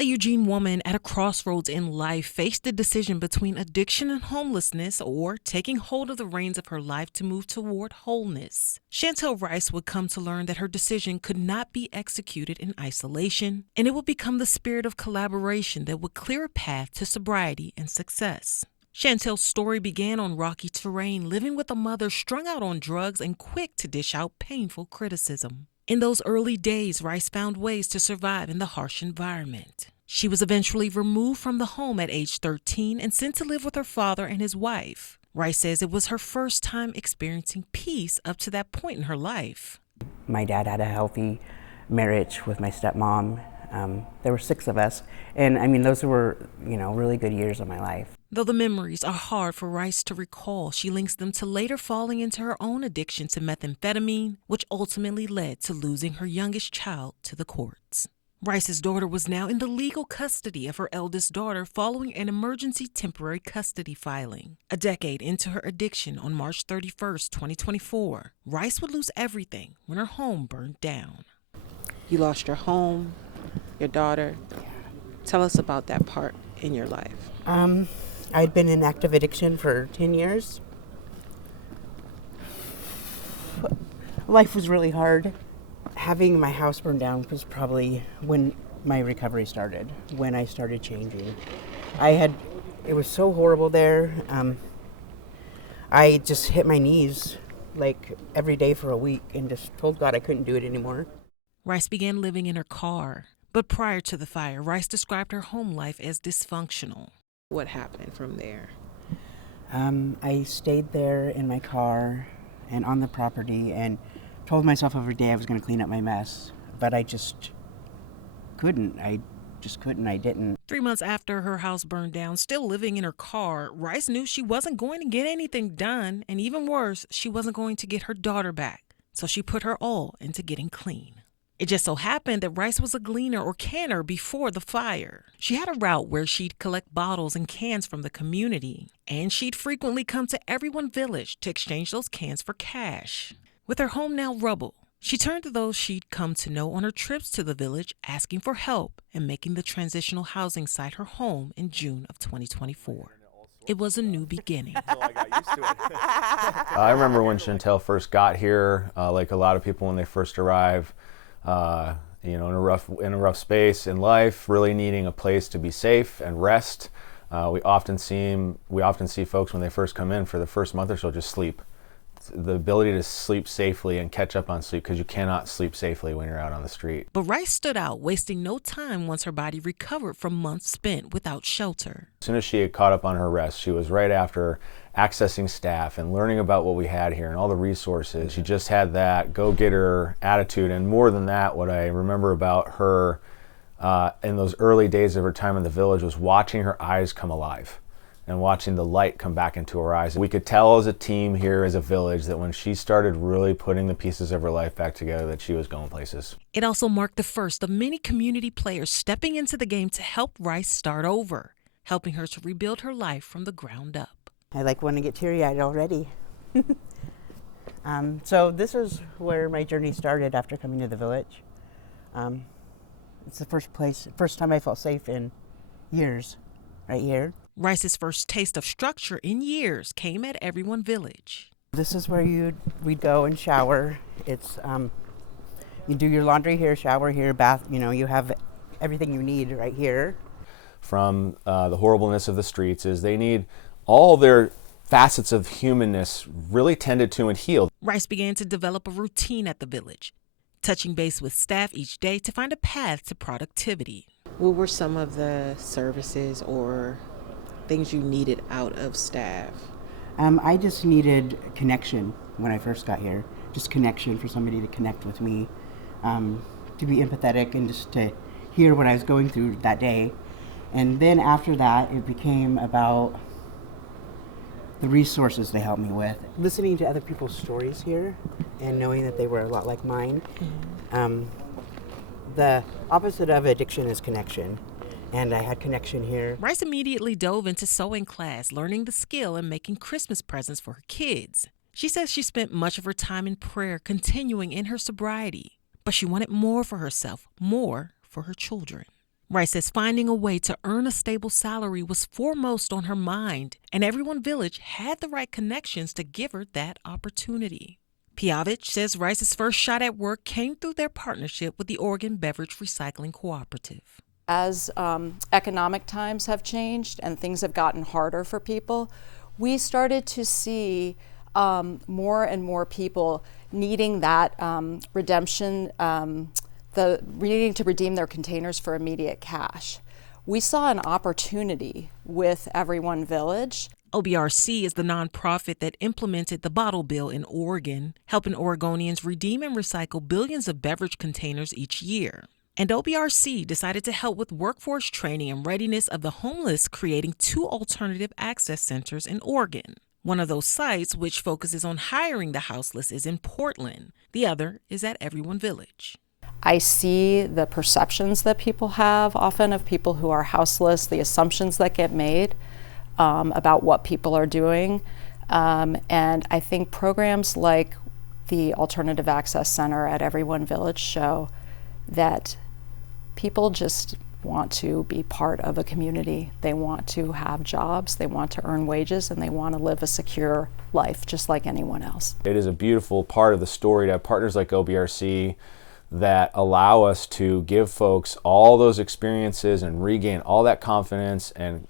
A Eugene woman at a crossroads in life faced the decision between addiction and homelessness or taking hold of the reins of her life to move toward wholeness. Chantel Rice would come to learn that her decision could not be executed in isolation, and it would become the spirit of collaboration that would clear a path to sobriety and success. Chantel's story began on rocky terrain, living with a mother strung out on drugs and quick to dish out painful criticism. In those early days, Rice found ways to survive in the harsh environment. She was eventually removed from the home at age 13 and sent to live with her father and his wife. Rice says it was her first time experiencing peace up to that point in her life. My dad had a healthy marriage with my stepmom. There were 6 of us, and I mean, those were, really good years of my life. Though the memories are hard for Rice to recall, she links them to later falling into her own addiction to methamphetamine, which ultimately led to losing her youngest child to the courts. Rice's daughter was now in the legal custody of her eldest daughter following an emergency temporary custody filing. A decade into her addiction, on March 31st, 2024, Rice would lose everything when her home burned down. You lost your home, your daughter. Tell us about that part in your life. I'd been in active addiction for 10 years. Life was really hard. Having my house burned down was probably when my recovery started, when I started changing. It was so horrible there. I just hit my knees like every day for a week and just told God I couldn't do it anymore. Rice began living in her car, but prior to the fire, Rice described her home life as dysfunctional. What happened from there? I stayed there in my car and on the property and told myself every day I was going to clean up my mess, but I just couldn't. I didn't. 3 months after her house burned down, still living in her car, Rice knew she wasn't going to get anything done, and even worse, she wasn't going to get her daughter back. So she put her all into getting clean. It just so happened that Rice was a gleaner or canner before the fire. She had a route where she'd collect bottles and cans from the community, and she'd frequently come to Everyone Village to exchange those cans for cash. With her home now rubble, she turned to those she'd come to know on her trips to the village, asking for help and making the transitional housing site her home in June of 2024. It was a new beginning. I remember when Chantel first got here, like a lot of people when they first arrive, in a rough space in life, really needing a place to be safe and rest. We often see folks when they first come in for the first month or so just sleep. The ability to sleep safely and catch up on sleep, because you cannot sleep safely when you're out on the street. But Rice stood out, wasting no time once her body recovered from months spent without shelter. As soon as she had caught up on her rest, she was right after accessing staff and learning about what we had here and all the resources. She just had that go-getter attitude, and more than that, what I remember about her in those early days of her time in the village was watching her eyes come alive and watching the light come back into her eyes. We could tell as a team here, as a village, that when she started really putting the pieces of her life back together, that she was going places. It also marked the first of many community players stepping into the game to help Rice start over, helping her to rebuild her life from the ground up. I want to get teary-eyed already. So this is where my journey started after coming to the village. It's the first time I felt safe in years, right here. Rice's first taste of structure in years came at Everyone Village. This is where we'd go and shower. It's you do your laundry here, shower here, bath. You have everything you need right here. From the horribleness of the streets is they need all their facets of humanness really tended to and healed. Rice began to develop a routine at the village, touching base with staff each day to find a path to productivity. What were some of the services or things you needed out of staff? I just needed connection when I first got here. Just connection, for somebody to connect with me, to be empathetic and just to hear what I was going through that day. And then after that, it became about the resources they helped me with. Listening to other people's stories here and knowing that they were a lot like mine. The opposite of addiction is connection. And I had connection here. Rice immediately dove into sewing class, learning the skill and making Christmas presents for her kids. She says she spent much of her time in prayer, continuing in her sobriety. But she wanted more for herself, more for her children. Rice says finding a way to earn a stable salary was foremost on her mind, and Everyone Village had the right connections to give her that opportunity. Piavich says Rice's first shot at work came through their partnership with the Oregon Beverage Recycling Cooperative. As economic times have changed and things have gotten harder for people, we started to see more and more people needing that redemption, needing to redeem their containers for immediate cash. We saw an opportunity with Everyone Village. OBRC is the nonprofit that implemented the bottle bill in Oregon, helping Oregonians redeem and recycle billions of beverage containers each year. And OBRC decided to help with workforce training and readiness of the homeless, creating 2 alternative access centers in Oregon. One of those sites, which focuses on hiring the houseless, is in Portland. The other is at Everyone Village. I see the perceptions that people have often of people who are houseless, the assumptions that get made about what people are doing. And I think programs like the Alternative Access Center at Everyone Village show that people just want to be part of a community. They want to have jobs, they want to earn wages, and they want to live a secure life just like anyone else. It is a beautiful part of the story to have partners like OBRC that allow us to give folks all those experiences and regain all that confidence and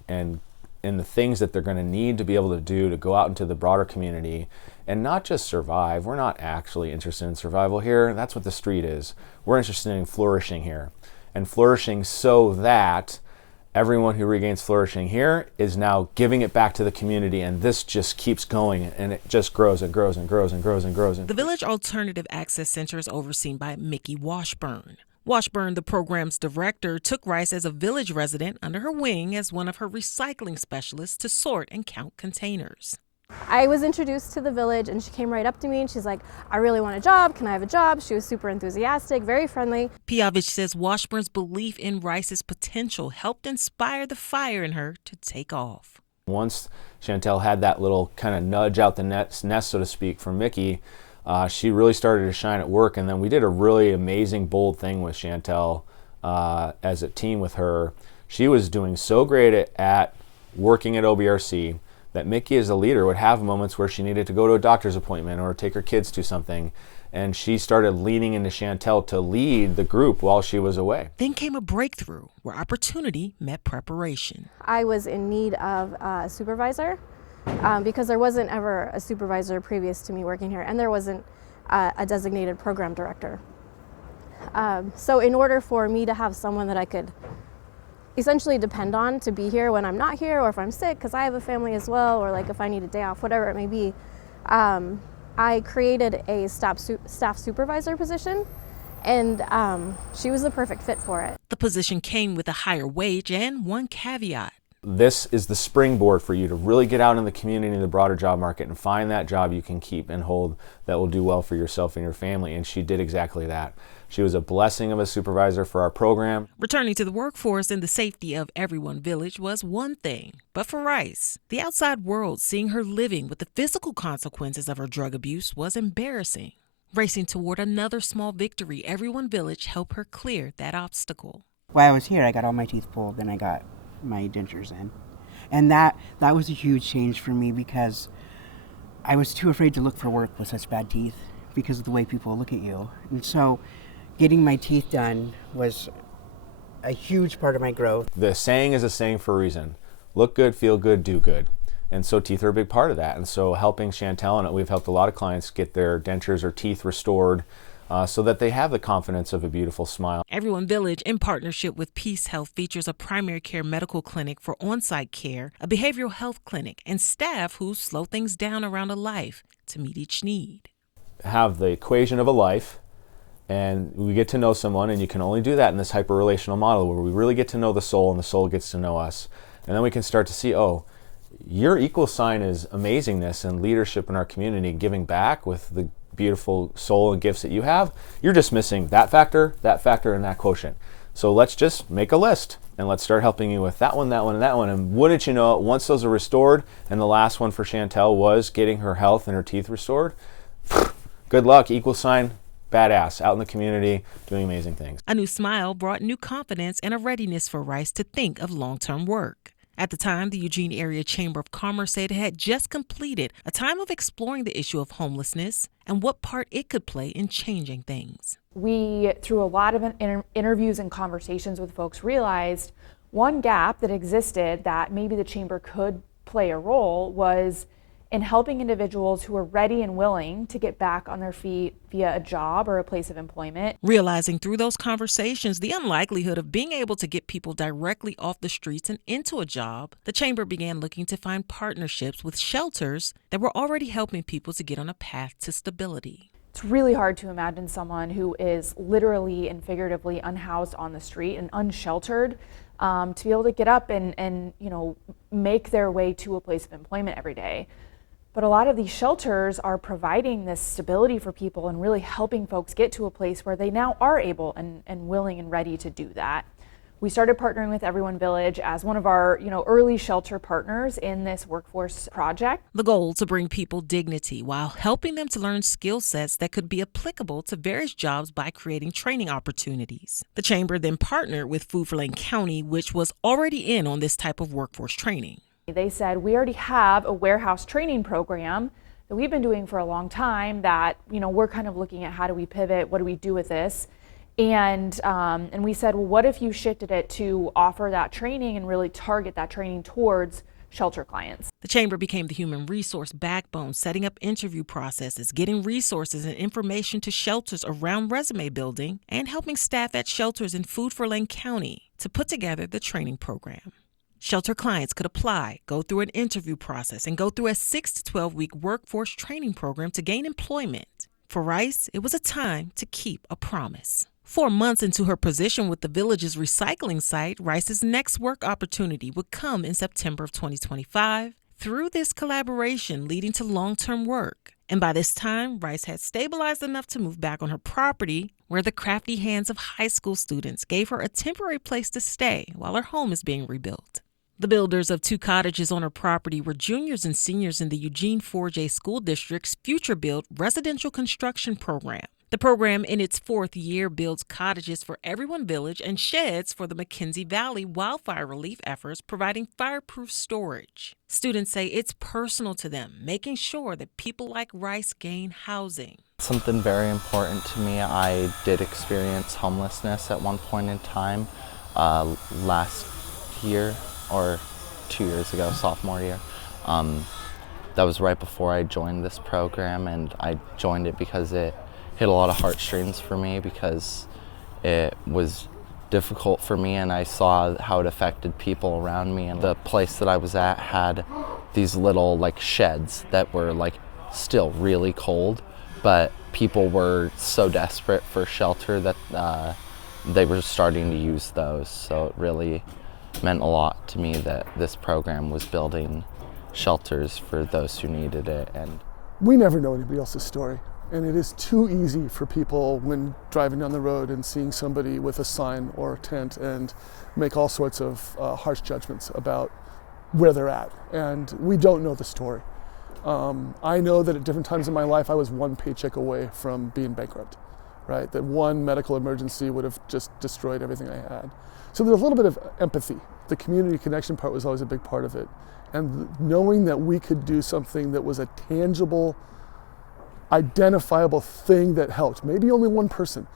in the things that they're going to need to be able to do to go out into the broader community and not just survive. We're not actually interested in survival here. That's what the street is. We're interested in flourishing here, and flourishing so that everyone who regains flourishing here is now giving it back to the community, and this just keeps going, and it just grows and grows and grows and grows and grows. The Village Alternative Access Center is overseen by Mickey Washburn. Washburn, the program's director, took Rice as a village resident under her wing as one of her recycling specialists to sort and count containers. I was introduced to the village and she came right up to me and she's like, I really want a job. Can I have a job? She was super enthusiastic, very friendly. Piavich says Washburn's belief in Rice's potential helped inspire the fire in her to take off. Once Chantel had that little kind of nudge out the nest, so to speak, from Mickey, she really started to shine at work. And then we did a really amazing, bold thing with Chantel as a team with her. She was doing so great at working at OBRC that Mickey as a leader would have moments where she needed to go to a doctor's appointment or take her kids to something. And she started leaning into Chantel to lead the group while she was away. Then came a breakthrough where opportunity met preparation. I was in need of a supervisor because there wasn't ever a supervisor previous to me working here, and there wasn't a designated program director. So in order for me to have someone that I could essentially depend on to be here when I'm not here, or if I'm sick, because I have a family as well, or like if I need a day off, whatever it may be, I created a staff supervisor position, and she was the perfect fit for it. The position came with a higher wage and one caveat. This is the springboard for you to really get out in the community and the broader job market and find that job you can keep and hold that will do well for yourself and your family. And she did exactly that. She was a blessing of a supervisor for our program. Returning to the workforce in the safety of Everyone Village was one thing. But for Rice, the outside world seeing her living with the physical consequences of her drug abuse was embarrassing. Racing toward another small victory, Everyone Village helped her clear that obstacle. While I was here, I got all my teeth pulled and I got my dentures in. And that was a huge change for me because I was too afraid to look for work with such bad teeth because of the way people look at you. And so getting my teeth done was a huge part of my growth. The saying is a saying for a reason. Look good, feel good, do good. And so teeth are a big part of that. And so helping Chantel, and we've helped a lot of clients get their dentures or teeth restored so that they have the confidence of a beautiful smile. Everyone Village, in partnership with Peace Health, features a primary care medical clinic for on-site care, a behavioral health clinic, and staff who slow things down around a life to meet each need. Have the equation of a life, and we get to know someone, and you can only do that in this hyper-relational model where we really get to know the soul and the soul gets to know us. And then we can start to see, oh, your equal sign is amazingness and leadership in our community, giving back with the beautiful soul and gifts that you have. You're just missing that factor, and that quotient. So let's just make a list and let's start helping you with that one, that one, and that one. And wouldn't you know it, once those are restored, and the last one for Chantel was getting her health and her teeth restored, good luck, equal sign, badass out in the community doing amazing things. A new smile brought new confidence and a readiness for Rice to think of long-term work. At the time, the Eugene Area Chamber of Commerce said it had just completed a time of exploring the issue of homelessness and what part it could play in changing things. We, through a lot of interviews and conversations with folks, realized one gap that existed that maybe the chamber could play a role was in helping individuals who are ready and willing to get back on their feet via a job or a place of employment. Realizing through those conversations the unlikelihood of being able to get people directly off the streets and into a job, the chamber began looking to find partnerships with shelters that were already helping people to get on a path to stability. It's really hard to imagine someone who is literally and figuratively unhoused on the street and unsheltered to be able to get up and make their way to a place of employment every day. But a lot of these shelters are providing this stability for people and really helping folks get to a place where they now are able and willing and ready to do that. We started partnering with Everyone Village as one of our early shelter partners in this workforce project. The goal to bring people dignity while helping them to learn skill sets that could be applicable to various jobs by creating training opportunities. The chamber then partnered with Food for Lane County, which was already in on this type of workforce training. They said, we already have a warehouse training program that we've been doing for a long time that, we're kind of looking at how do we pivot, what do we do with this? And we said, well, what if you shifted it to offer that training and really target that training towards shelter clients? The chamber became the human resource backbone, setting up interview processes, getting resources and information to shelters around resume building, and helping staff at shelters in Food for Lane County to put together the training program. Shelter clients could apply, go through an interview process, and go through a 6 to 12-week workforce training program to gain employment. For Rice, it was a time to keep a promise. 4 months into her position with the village's recycling site, Rice's next work opportunity would come in September of 2025 through this collaboration leading to long-term work. And by this time, Rice had stabilized enough to move back on her property, where the crafty hands of high school students gave her a temporary place to stay while her home is being rebuilt. The builders of 2 cottages on her property were juniors and seniors in the Eugene 4J School District's Future Build residential construction program. The program, in its 4th year, builds cottages for Everyone Village and sheds for the McKenzie Valley wildfire relief efforts, providing fireproof storage. Students say it's personal to them, making sure that people like Rice gain housing. Something very important to me. I did experience homelessness at one point in time last year or 2 years ago, sophomore year. That was right before I joined this program, and I joined it because it hit a lot of heartstrings for me, because it was difficult for me and I saw how it affected people around me. And the place that I was at had these little sheds that were still really cold, but people were so desperate for shelter that they were starting to use those. So it really meant a lot to me that this program was building shelters for those who needed it. And we never know anybody else's story, and it is too easy for people when driving down the road and seeing somebody with a sign or a tent and make all sorts of harsh judgments about where they're at, and we don't know the story. I know that at different times in my life I was one paycheck away from being bankrupt, right? That one medical emergency would have just destroyed everything I had. So there's a little bit of empathy. The community connection part was always a big part of it. And knowing that we could do something that was a tangible, identifiable thing that helped, maybe only one person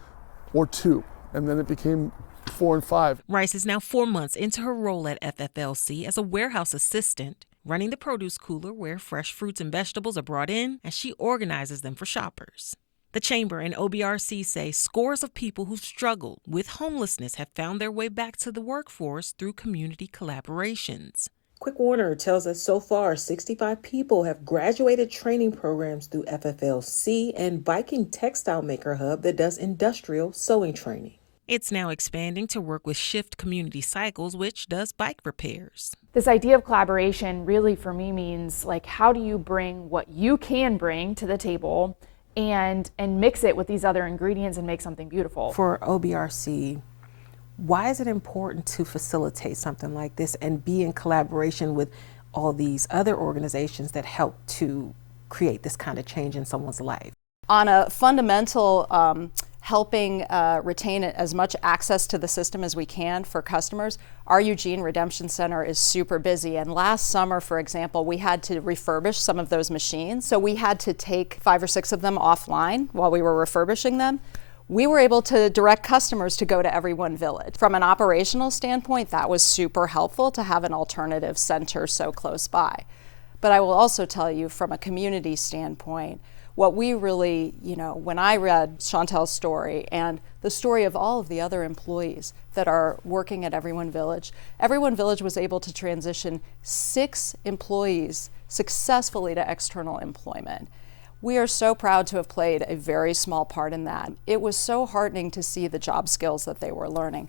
or 2, and then it became 4 and 5. Rice is now 4 months into her role at FFLC as a warehouse assistant, running the produce cooler where fresh fruits and vegetables are brought in, and she organizes them for shoppers. The Chamber and OBRC say scores of people who've struggled with homelessness have found their way back to the workforce through community collaborations. Quick Warner tells us so far 65 people have graduated training programs through FFLC and Viking Textile Maker Hub that does industrial sewing training. It's now expanding to work with Shift Community Cycles, which does bike repairs. This idea of collaboration really for me means how do you bring what you can bring to the table and mix it with these other ingredients and make something beautiful. For OBRC, why is it important to facilitate something like this and be in collaboration with all these other organizations that help to create this kind of change in someone's life? On a fundamental helping retain as much access to the system as we can for customers, our Eugene Redemption Center is super busy. And last summer, for example, we had to refurbish some of those machines. So we had to take 5 or 6 of them offline while we were refurbishing them. We were able to direct customers to go to Everyone Village. From an operational standpoint, that was super helpful to have an alternative center so close by. But I will also tell you, from a community standpoint, what we really, when I read Chantel's story and the story of all of the other employees that are working at Everyone Village was able to transition 6 employees successfully to external employment. We are so proud to have played a very small part in that. It was so heartening to see the job skills that they were learning.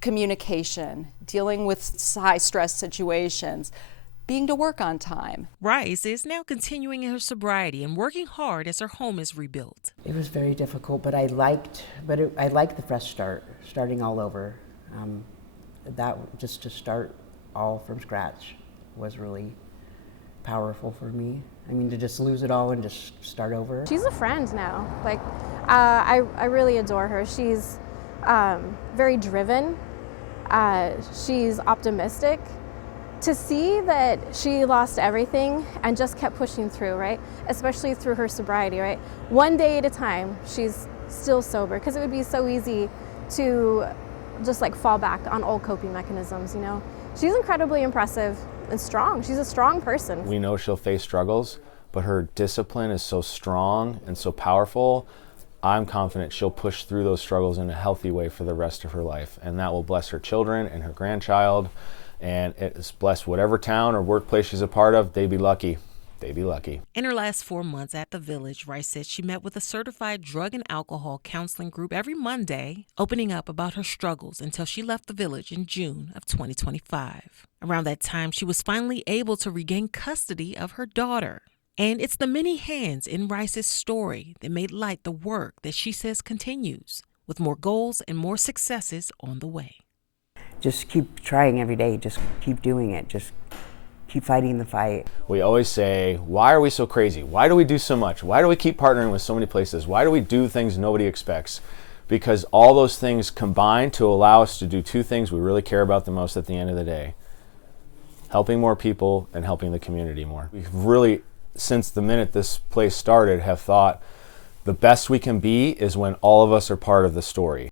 Communication, dealing with high stress situations, being to work on time. Rice is now continuing in her sobriety and working hard as her home is rebuilt. It was very difficult, but I liked the fresh start, starting all over. That just to start all from scratch was really powerful for me. I mean, to just lose it all and just start over. She's a friend now. Like, I really adore her. She's very driven. She's optimistic. To see that she lost everything and just kept pushing through, right? Especially through her sobriety, right? One day at a time, she's still sober, because it would be so easy to just like fall back on old coping mechanisms, She's incredibly impressive and strong. She's a strong person. We know she'll face struggles, but her discipline is so strong and so powerful. I'm confident she'll push through those struggles in a healthy way for the rest of her life, and that will bless her children and her grandchild. And it's blessed whatever town or workplace she's a part of. They be lucky. They be lucky. In her last 4 months at the Village, Rice said she met with a certified drug and alcohol counseling group every Monday, opening up about her struggles until she left the Village in June of 2025. Around that time, she was finally able to regain custody of her daughter. And it's the many hands in Rice's story that made light the work that she says continues, with more goals and more successes on the way. Just keep trying every day, just keep doing it, just keep fighting the fight. We always say, why are we so crazy? Why do we do so much? Why do we keep partnering with so many places? Why do we do things nobody expects? Because all those things combine to allow us to do 2 things we really care about the most at the end of the day: helping more people and helping the community more. We've really, since the minute this place started, have thought the best we can be is when all of us are part of the story.